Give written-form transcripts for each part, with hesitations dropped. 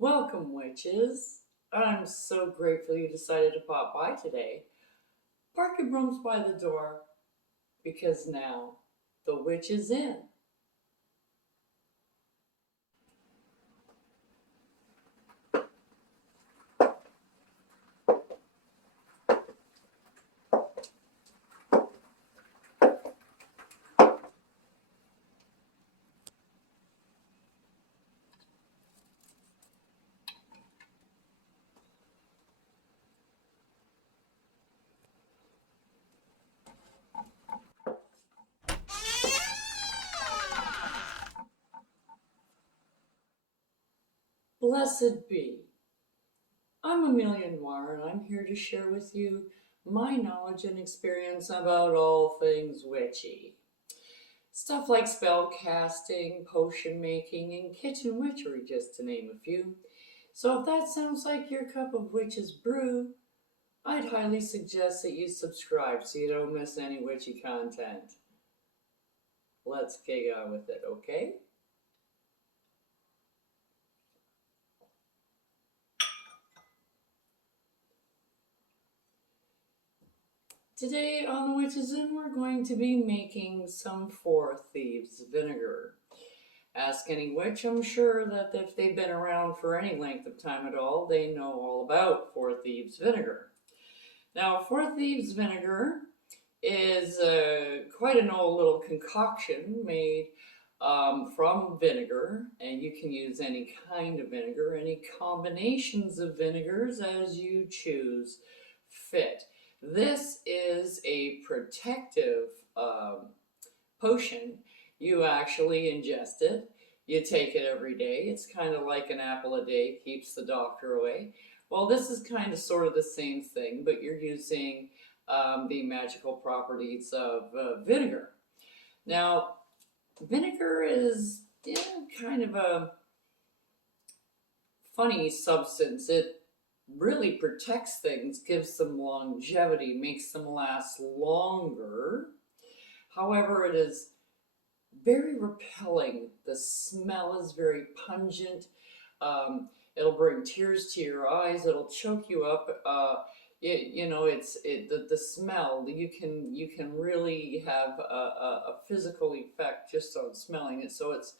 Welcome, witches. I'm so grateful you decided to pop by today. Park your brooms by the door because now the witch is in. Blessed be. I'm Amelia Noir and I'm here to share with you my knowledge and experience about all things witchy. Stuff like spell casting, potion making, and kitchen witchery, just to name a few. So if that sounds like your cup of witch's brew, I'd highly suggest that you subscribe so you don't miss any witchy content. Let's get on with it, okay? Today on The Witches Inn, we're going to be making some Four Thieves Vinegar. Ask any witch, I'm sure that if they've been around for any length of time at all, they know all about Four Thieves Vinegar. Now, Four Thieves Vinegar is quite an old little concoction made from vinegar, and you can use any kind of vinegar, any combinations of vinegars as you choose fit. This is a protective potion. You actually ingest it. You take it every day. It's kind of like an apple a day keeps the doctor away. Well, this is kind of sort of the same thing, but you're using the magical properties of vinegar. Now, vinegar is kind of a funny substance. It really protects things, gives them longevity, makes them last longer. However, it is very repelling. The smell is very pungent. It'll bring tears to your eyes. It'll choke you up. The smell. You can really have a physical effect just on smelling it. So it's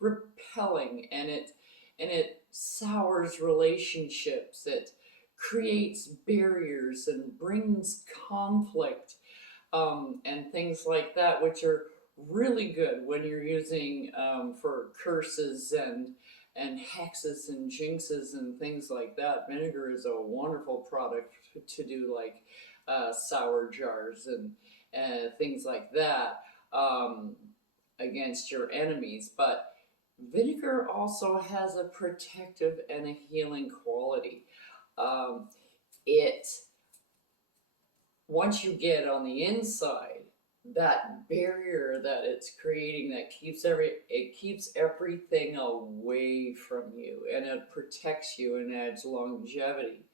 repelling, and it sours relationships. It creates barriers and brings conflict, and things like that, which are really good when you're using for curses and hexes and jinxes and things like that. Vinegar is a wonderful product to do, like sour jars and things like that, against your enemies. But vinegar also has a protective and a healing quality. It Once you get on the inside, that barrier that it's creating that keeps everything away from you, and it protects you and adds longevity.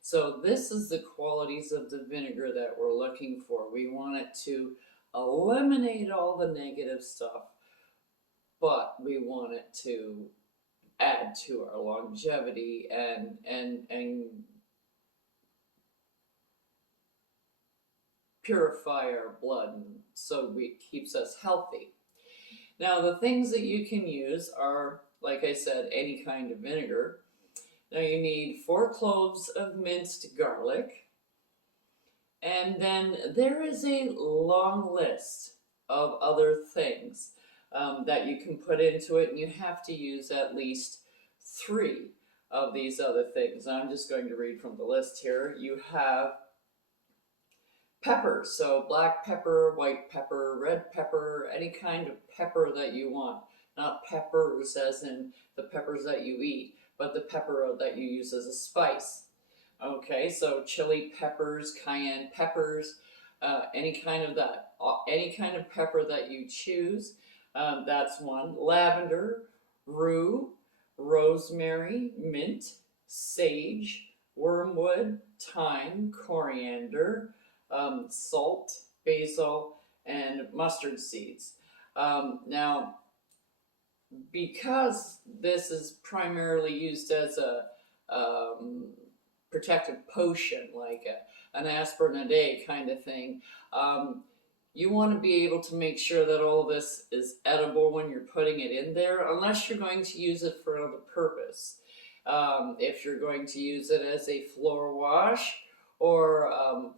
So this is the qualities of the vinegar that we're looking for. We want it to eliminate all the negative stuff, but we want it to add to our longevity and purify our blood, so it keeps us healthy. Now, the things that you can use are, like I said, any kind of vinegar. Now you need 4 cloves of minced garlic, and then there is a long list of other things that you can put into it, and you have to use at least 3 of these other things. I'm just going to read from the list here. You have pepper, so black pepper, white pepper, red pepper, any kind of pepper that you want. Not peppers as in the peppers that you eat, but the pepper that you use as a spice. Okay, so chili peppers, cayenne peppers, any kind of that, any kind of pepper that you choose. That's one. Lavender, rue, rosemary, mint, sage, wormwood, thyme, coriander, salt, basil, and mustard seeds. Now, because this is primarily used as a protective potion, like an aspirin a day kind of thing, um, you want to be able to make sure that all this is edible when you're putting it in there, unless you're going to use it for another purpose. If you're going to use it as a floor wash, or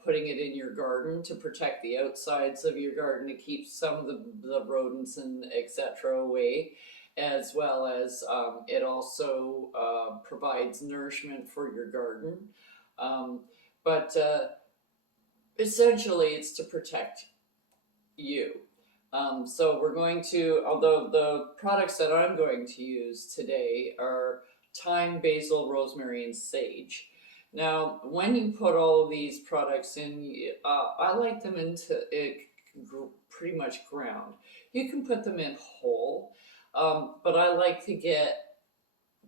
putting it in your garden to protect the outsides of your garden to keep some of the rodents and etc. away, as well as it also provides nourishment for your garden. Um, but essentially, it's to protect you. So we're going to, although the products that I'm going to use today are thyme, basil, rosemary, and sage. Now, when you put all of these products in, I like them into it pretty much ground. You can put them in whole, but I like to get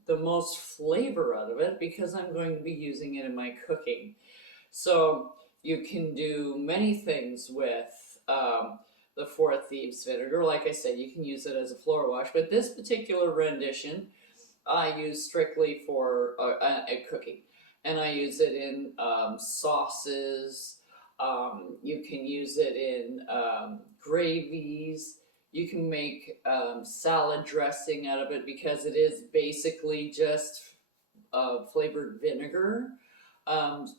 the most flavor out of it because I'm going to be using it in my cooking. So you can do many things with the Four Thieves Vinegar. Like I said, you can use it as a floor wash, but this particular rendition I use strictly for cooking. And I use it in sauces. You can use it in gravies. You can make salad dressing out of it because it is basically just flavored vinegar.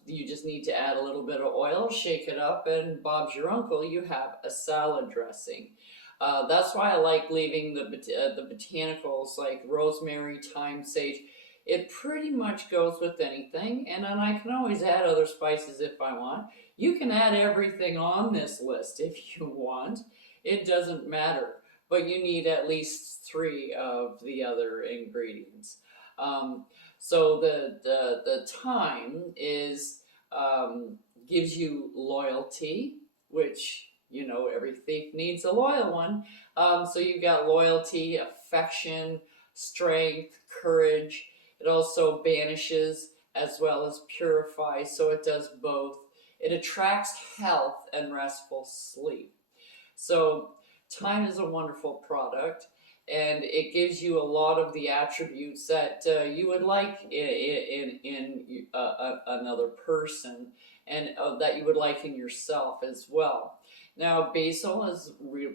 You just need to add a little bit of oil, shake it up, and Bob's your uncle, you have a salad dressing. That's why I like leaving the botanicals like rosemary, thyme, sage. It pretty much goes with anything, and then I can always add other spices if I want. You can add everything on this list if you want. It doesn't matter, but you need at least 3 of the other ingredients. So the thyme is gives you loyalty, which you know every thief needs a loyal one. So you've got loyalty, affection, strength, courage. It also banishes as well as purifies, so it does both. It attracts health and restful sleep. So thyme is a wonderful product, and it gives you a lot of the attributes that you would like in another person, and that you would like in yourself as well. Now, basil is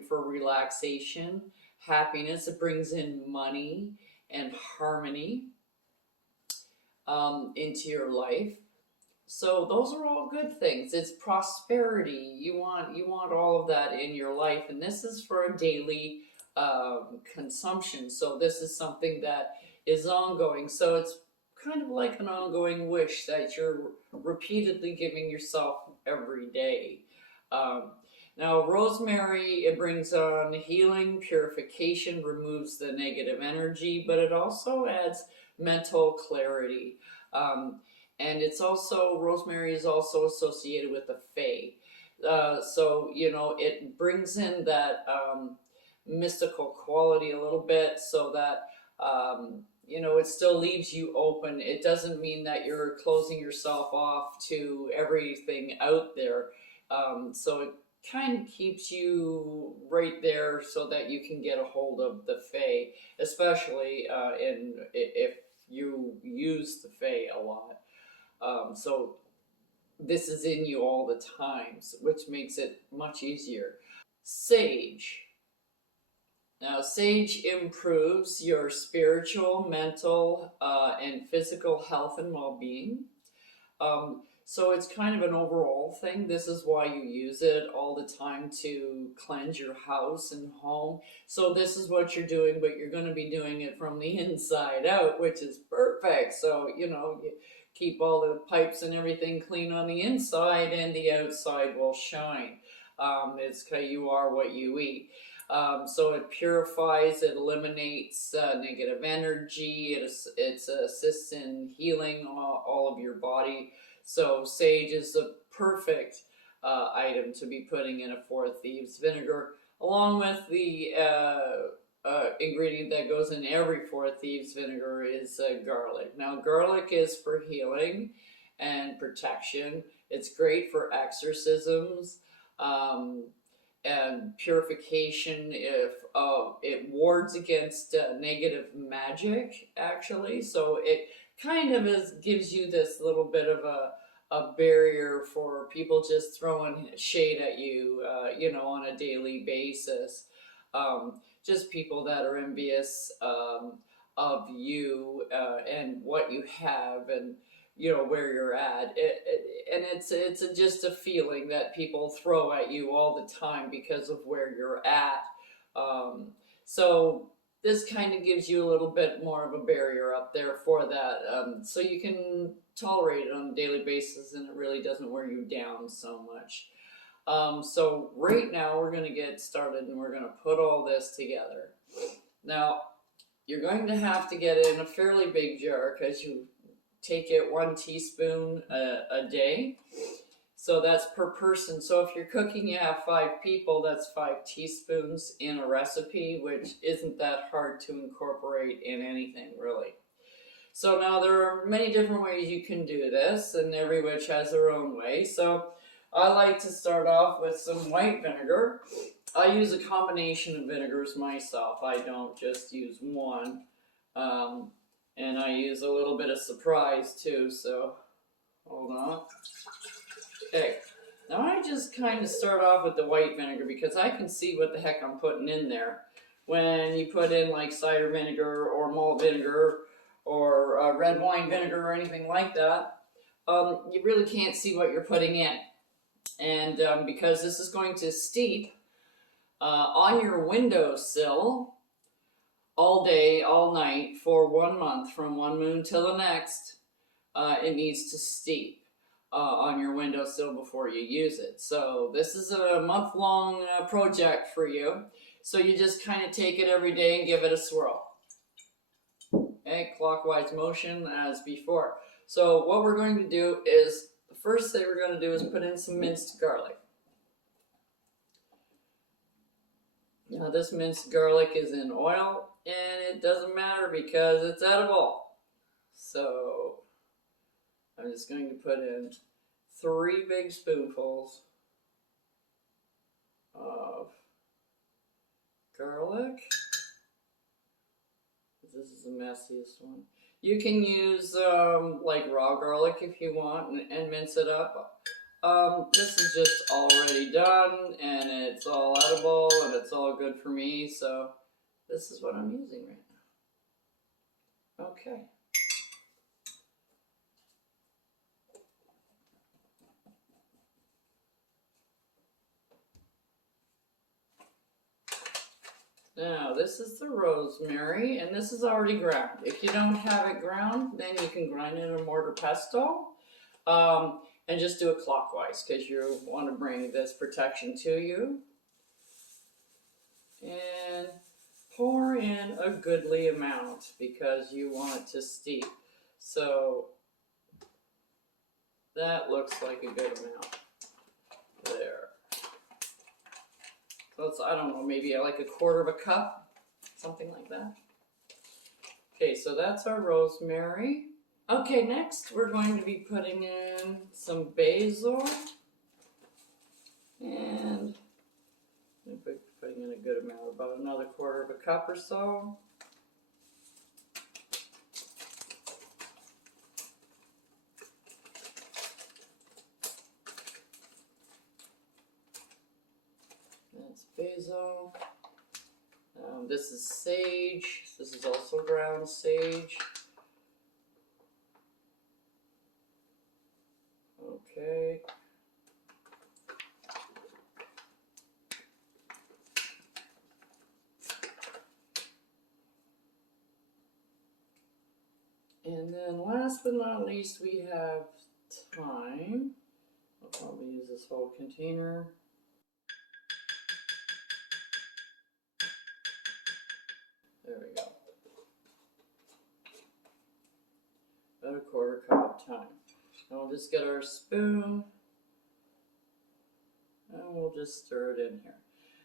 for relaxation, happiness. It brings in money and harmony into your life. So those are all good things. It's prosperity. You want all of that in your life, and this is for a daily consumption. So this is something that is ongoing. So it's kind of like an ongoing wish that you're repeatedly giving yourself every day. Um, Now, rosemary, it brings on healing, purification, removes the negative energy, but it also adds mental clarity. Um, and it's also, rosemary is also associated with the fae. So, you know, it brings in that mystical quality a little bit so that, you know, it still leaves you open. It doesn't mean that you're closing yourself off to everything out there. So it kind of keeps you right there so that you can get a hold of the fae, especially if you use the fae a lot. So this is in you all the time, which makes it much easier. Sage. Now, sage improves your spiritual, mental, and physical health and well-being. So it's kind of an overall thing. This is why you use it all the time, to cleanse your house and home. So this is what you're doing, but you're going to be doing it from the inside out, which is perfect. So, you know, you keep all the pipes and everything clean on the inside, and the outside will shine. It's because you are what you eat. So it purifies, it eliminates negative energy, it assists in healing all of your body. So sage is the perfect item to be putting in a Four Thieves Vinegar, along with the ingredient that goes in every Four Thieves Vinegar is garlic. Now, garlic is for healing and protection. It's great for exorcisms. and purification. If it wards against negative magic, actually, so it kind of gives you this little bit of a barrier for people just throwing shade at you, on a daily basis. Just people that are envious of you and what you have, and where you're at. And it's just a feeling that people throw at you all the time because of where you're at. So this kind of gives you a little bit more of a barrier up there for that, so you can tolerate it on a daily basis, and it really doesn't wear you down so much. So right now we're going to get started, and we're going to put all this together. Now you're going to have to get it in a fairly big jar, because you take it 1 teaspoon a day. So that's per person. So if you're cooking, you have 5 people, that's 5 teaspoons in a recipe, which isn't that hard to incorporate in anything, really. So now there are many different ways you can do this, and every witch has their own way. So I like to start off with some white vinegar. I use a combination of vinegars myself. I don't just use one. And I use a little bit of surprise too, so hold on. Okay, now I just kind of start off with the white vinegar, because I can see what the heck I'm putting in there. When you put in like cider vinegar or malt vinegar or red wine vinegar or anything like that, you really can't see what you're putting in. And because this is going to steep on your windowsill all day, all night for 1 month, from one moon till the next, it needs to steep on your windowsill before you use it. So this is a month-long project for you. So you just kind of take it every day and give it a swirl. Okay, clockwise motion as before. So what we're going to do is, the first thing we're going to do is put in some minced garlic. Now this minced garlic is in oil, and it doesn't matter because it's edible. So I'm just going to put in 3 big spoonfuls of garlic. This is the messiest one. You can use like raw garlic if you want, and mince it up. This is just already done, and it's all edible, and it's all good for me, so this is what I'm using right now. Okay. Now this is the rosemary, and this is already ground. If you don't have it ground, then you can grind it in a mortar pestle. And just do it clockwise, because you want to bring this protection to you. And pour in a goodly amount, because you want it to steep. So that looks like a good amount there. So it's, I don't know, maybe like 1/4 cup, something like that. Okay, so that's our rosemary. Okay, next we're going to be putting in some basil, and I'm putting in a good amount, about another 1/4 cup or so. That's basil. This is sage. This is also ground sage. Okay. And then last but not least, we have thyme. I'll probably use this whole container. There we go. About 1/4 cup of thyme. And we'll just get our spoon, and we'll just stir it in here.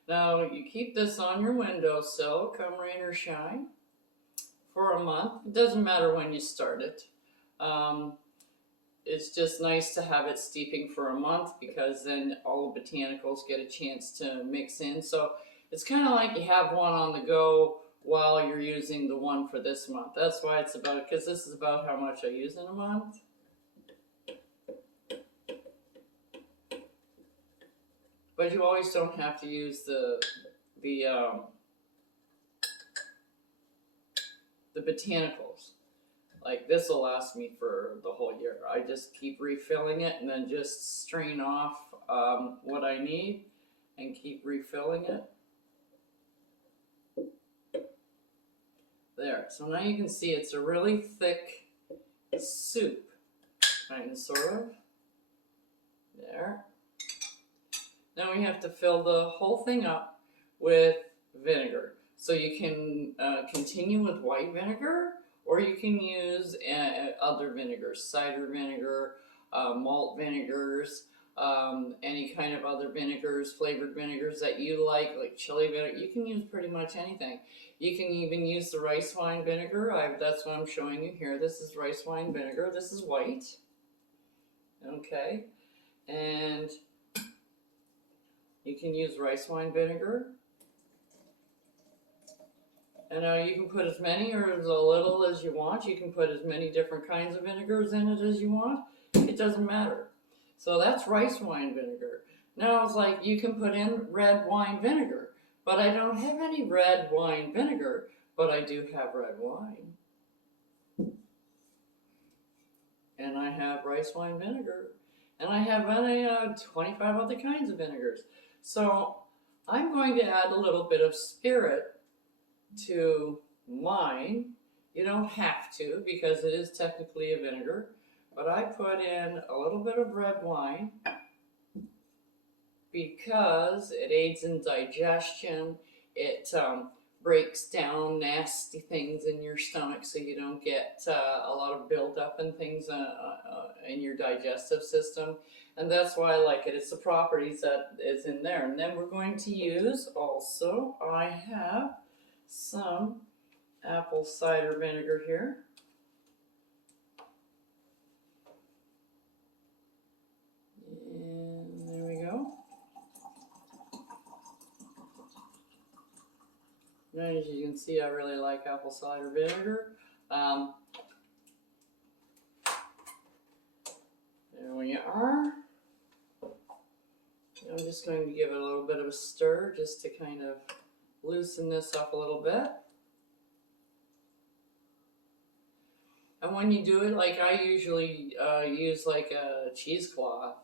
Now you keep this on your windowsill, come rain or shine, for a month. It doesn't matter when you start it. it's just nice to have it steeping for a month, because then all the botanicals get a chance to mix in. So it's kind of like you have one on the go while you're using the one for this month. That's why it's about, because this is about how much I use in a month. But you always don't have to use the botanicals. Like this will last me for the whole year. I just keep refilling it and then just strain off what I need and keep refilling it. There, so now you can see it's a really thick soup, kind of, sort of. There. Now we have to fill the whole thing up with vinegar. So you can continue with white vinegar, or you can use other vinegars, cider vinegar, malt vinegars, any kind of other vinegars, flavored vinegars that you like chili vinegar. You can use pretty much anything. You can even use the rice wine vinegar. That's what I'm showing you here. This is rice wine vinegar. This is white. Okay. And you can use rice wine vinegar. And you can put as many or as little as you want. You can put as many different kinds of vinegars in it as you want. It doesn't matter. So that's rice wine vinegar. Now it's like you can put in red wine vinegar. But I don't have any red wine vinegar, but I do have red wine. And I have rice wine vinegar. And I have 25 other kinds of vinegars. So I'm going to add a little bit of spirit to mine. You don't have to, because it is technically a vinegar. But I put in a little bit of red wine, because it aids in digestion. It breaks down nasty things in your stomach, so you don't get a lot of buildup and things in your digestive system. And that's why I like it. It's the properties that is in there. And then we're going to use also, I have some apple cider vinegar here. And there we go. Now, as you can see, I really like apple cider vinegar. There we are. I'm just going to give it a little bit of a stir just to kind of loosen this up a little bit. And when you do it, like I usually use like a cheesecloth,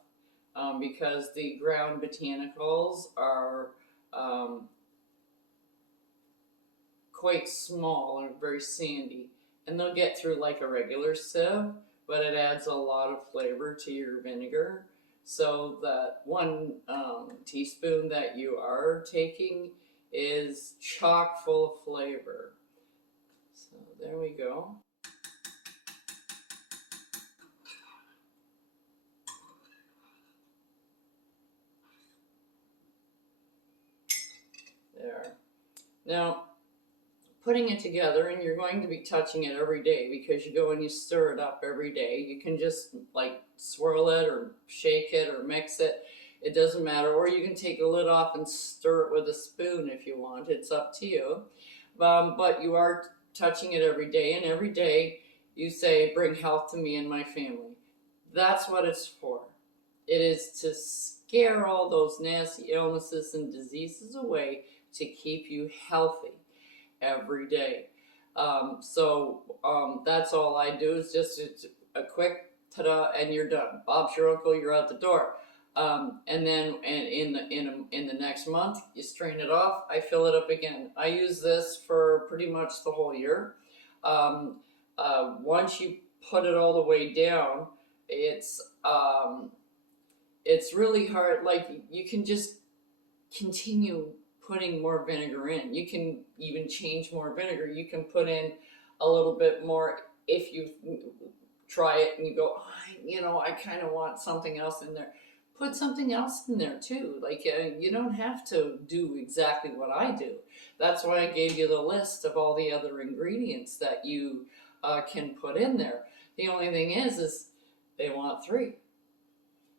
because the ground botanicals are quite small and very sandy, and they'll get through like a regular sieve, but it adds a lot of flavor to your vinegar. So that 1 teaspoon that you are taking is chock full of flavor. So there we go. There. Now, putting it together, and you're going to be touching it every day, because you go and you stir it up every day. You can just like swirl it or shake it or mix it. It doesn't matter. Or you can take the lid off and stir it with a spoon if you want. It's up to you. But you are touching it every day, and every day you say, bring health to me and my family. That's what it's for. It is to scare all those nasty illnesses and diseases away, to keep you healthy every day. That's all I do, is just it's a quick ta-da and you're done. Bob's your uncle, you're out the door. And then in the next month, you strain it off. I fill it up again. I use this for pretty much the whole year. Once you put it all the way down, it's really hard. Like, you can just continue putting more vinegar in. You can even change more vinegar. You can put in a little bit more if you try it and you go, I kind of want something else in there. Put something else in there too. Like, you don't have to do exactly what I do. That's why I gave you the list of all the other ingredients that you can put in there. The only thing is They want 3,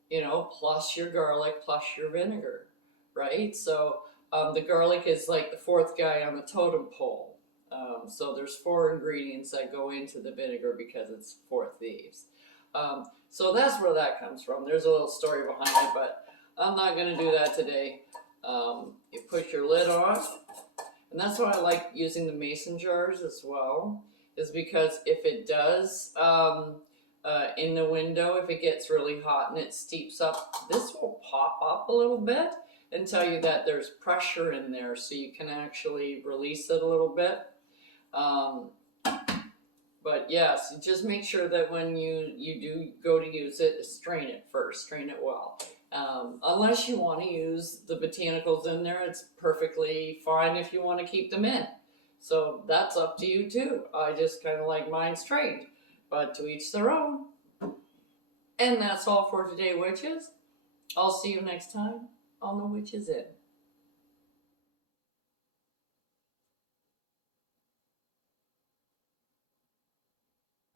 you know, plus your garlic, plus your vinegar, right? So the garlic is like the 4th guy on the totem pole. So there's 4 ingredients that go into the vinegar because it's 4 thieves. So that's where that comes from. There's a little story behind it, but I'm not going to do that today. You put your lid on, and that's why I like using the mason jars as well, is because if it does, in the window, if it gets really hot and it steeps up, this will pop up a little bit and tell you that there's pressure in there, so you can actually release it a little bit. But yes, just make sure that when you do go to use it, strain it first, strain it well. Unless you want to use the botanicals in there, it's perfectly fine if you want to keep them in. So that's up to you too. I just kind of like mine strained, but to each their own. And that's all for today, witches. I'll see you next time on The Witches Inn.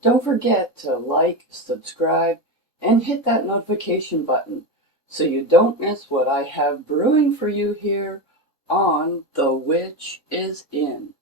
Don't forget to like, subscribe, and hit that notification button so you don't miss what I have brewing for you here on The Witch is In.